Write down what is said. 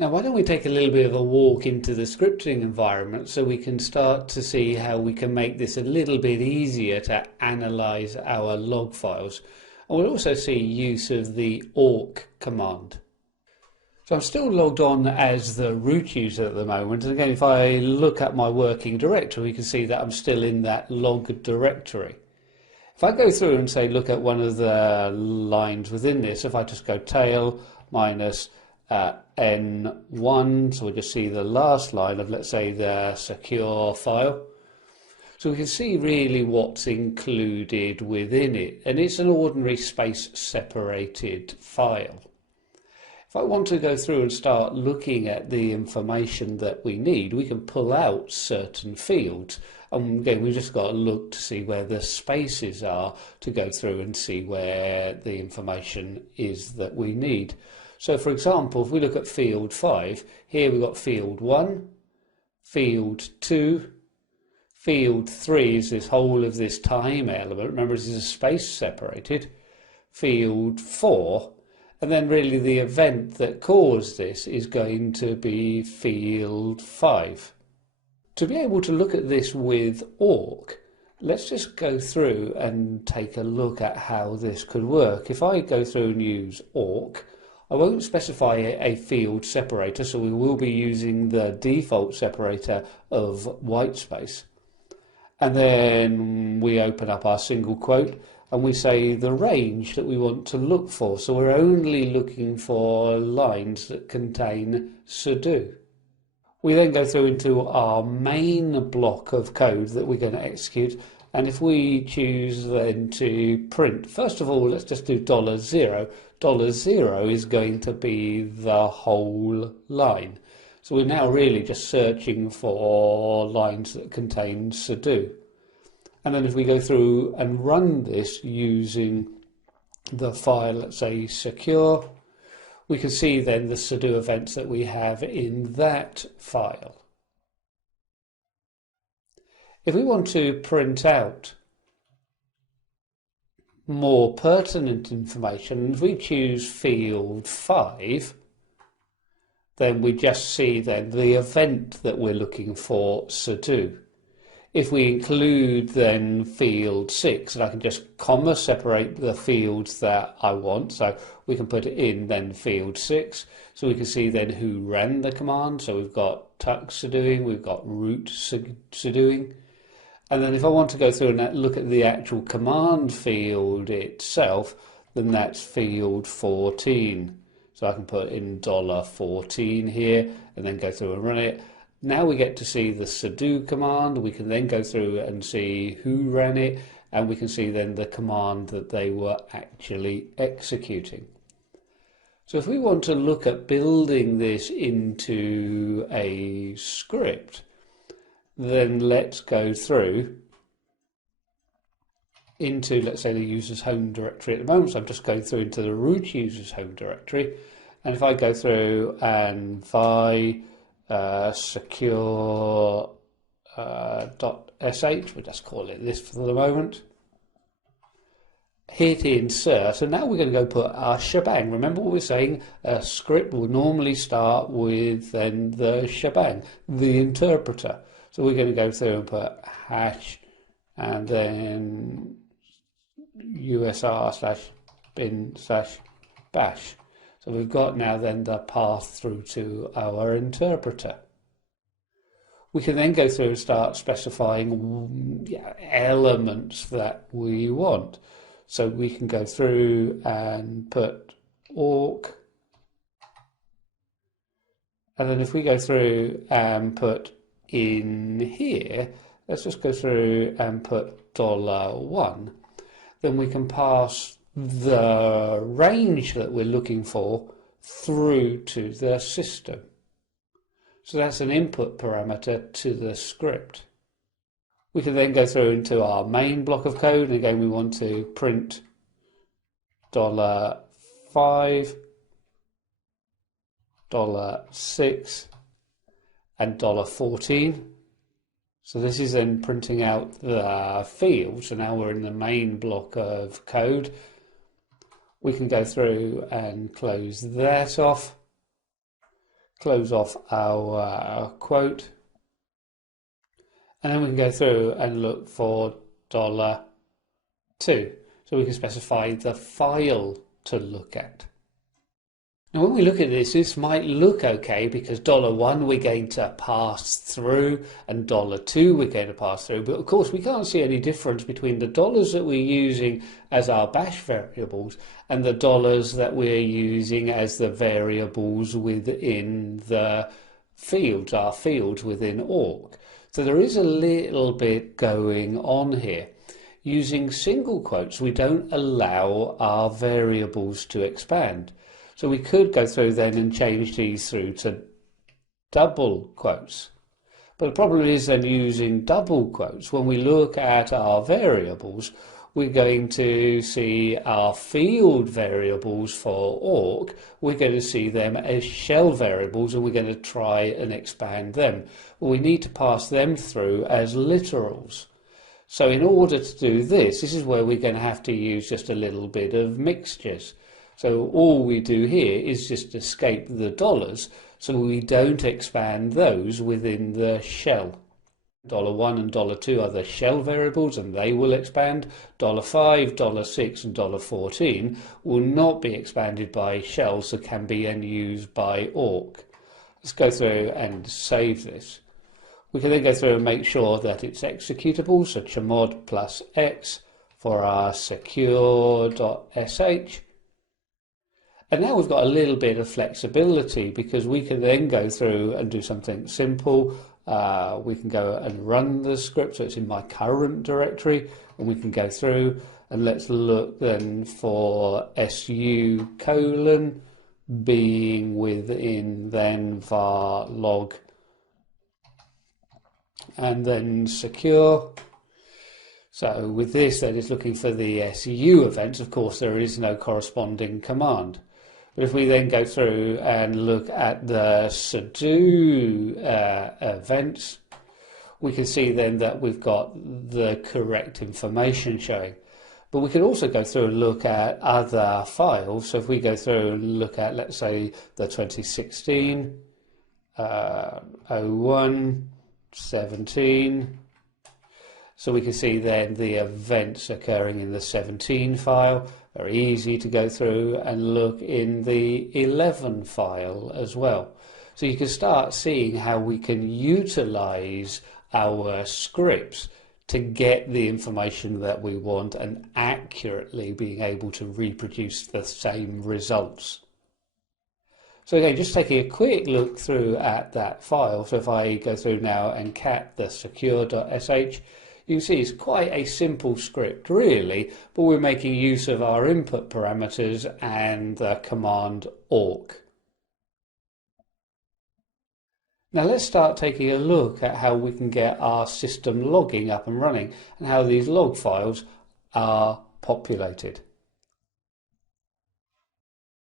Now, why don't we take a little bit of a walk into the scripting environment so we can start to see how we can make this a little bit easier to analyze our log files. And we'll also see use of the AWK command. So I'm still logged on as the root user at the moment. And again, if I look at my working directory, we can see that I'm still in that log directory. If I go through and say, look at one of the lines within this, if I just go tail minus N1, so we just see the last line of, let's say, the secure file. So we can see really what's included within it, and it's an ordinary space separated file. If I want to go through and start looking at the information that we need, we can pull out certain fields. And again, we've just got to look to see where the spaces are to go through and see where the information is that we need. So for example, if we look at field 5, here we've got field 1, field 2, field 3 is this whole of this time element. Remember, this is a space separated. Field 4, and then really the event that caused this is going to be field 5. To be able to look at this with AWK, let's just go through and take a look at how this could work. If I go through and use AWK, I won't specify a field separator, so we will be using the default separator of whitespace. And then we open up our single quote and we say the range that we want to look for. So we're only looking for lines that contain sudo. We then go through into our main block of code that we're going to execute. And if we choose then to print, first of all, let's just do $0. $0 is going to be the whole line. So we're now really just searching for lines that contain sudo. And then if we go through and run this using the file, let's say secure, we can see then the sudo events that we have in that file. If we want to print out more pertinent information, if we choose field 5, then we just see then the event that we're looking for, sudo. If we include then field 6, and I can just comma separate the fields that I want, so we can put it in then field 6, so we can see then who ran the command. So we've got tux sudoing, we've got root sudoing. And then if I want to go through and look at the actual command field itself, then that's field 14. So I can put in $14 here and then go through and run it. Now we get to see the sudo command. We can then go through and see who ran it, and we can see then the command that they were actually executing. So if we want to look at building this into a script, then let's go through into, let's say, the user's home directory at the moment. So I'm just going through into the root user's home directory. And if I go through and vi secure .sh, we'll just call it this for the moment, hit insert. So now we're going to go put our shebang. Remember what we're saying, a script will normally start with then the shebang, the interpreter. So we're going to go through and put hash and then usr/bin/bash. So we've got now then the path through to our interpreter. We can then go through and start specifying elements that we want. So we can go through and put awk. And then if we go through and put in here, let's just go through and put $1, then we can pass the range that we're looking for through to the system. So that's an input parameter to the script. We can then go through into our main block of code, and again we want to print $5, $6, and $14. So this is then printing out the field. So now we're in the main block of code. We can go through and close that off. close off our quote, and then we can go through and look for $2. So we can specify the file to look at. Now when we look at this, this might look okay because $1 we're going to pass through and $2 we're going to pass through, but of course we can't see any difference between the dollars that we're using as our bash variables and the dollars that we're using as the variables within the fields, our fields within AWK. So there is a little bit going on here. Using single quotes, we don't allow our variables to expand. So we could go through then and change these through to double quotes. But the problem is then using double quotes, when we look at our variables, we're going to see our field variables for AWK, we're going to see them as shell variables and we're going to try and expand them. Well, we need to pass them through as literals. So in order to do this, this is where we're going to have to use just a little bit of mixtures. So all we do here is just escape the dollars so we don't expand those within the shell. $1 and $2 are the shell variables and they will expand. $5, $6 and $14 will not be expanded by shell, so can be used by AWK. Let's go through and save this. We can then go through and make sure that it's executable, so chmod plus x for our secure.sh. And now we've got a little bit of flexibility because we can then go through and do something simple. We can go and run the script, so it's in my current directory, and we can go through and let's look then for su colon being within then var log and then secure. So with this then it's looking for the su events. Of course there is no corresponding command. But if we then go through and look at the sudo events, we can see then that we've got the correct information showing. But we can also go through and look at other files. So if we go through and look at, let's say, the 2016, 01, 17, so we can see then the events occurring in the 17 file. Very easy to go through and look in the 11 file as well. So you can start seeing how we can utilize our scripts to get the information that we want and accurately being able to reproduce the same results. So again, just taking a quick look through at that file. So if I go through now and cat the secure.sh, you can see it's quite a simple script really, but we're making use of our input parameters and the command awk. Now let's start taking a look at how we can get our system logging up and running and how these log files are populated.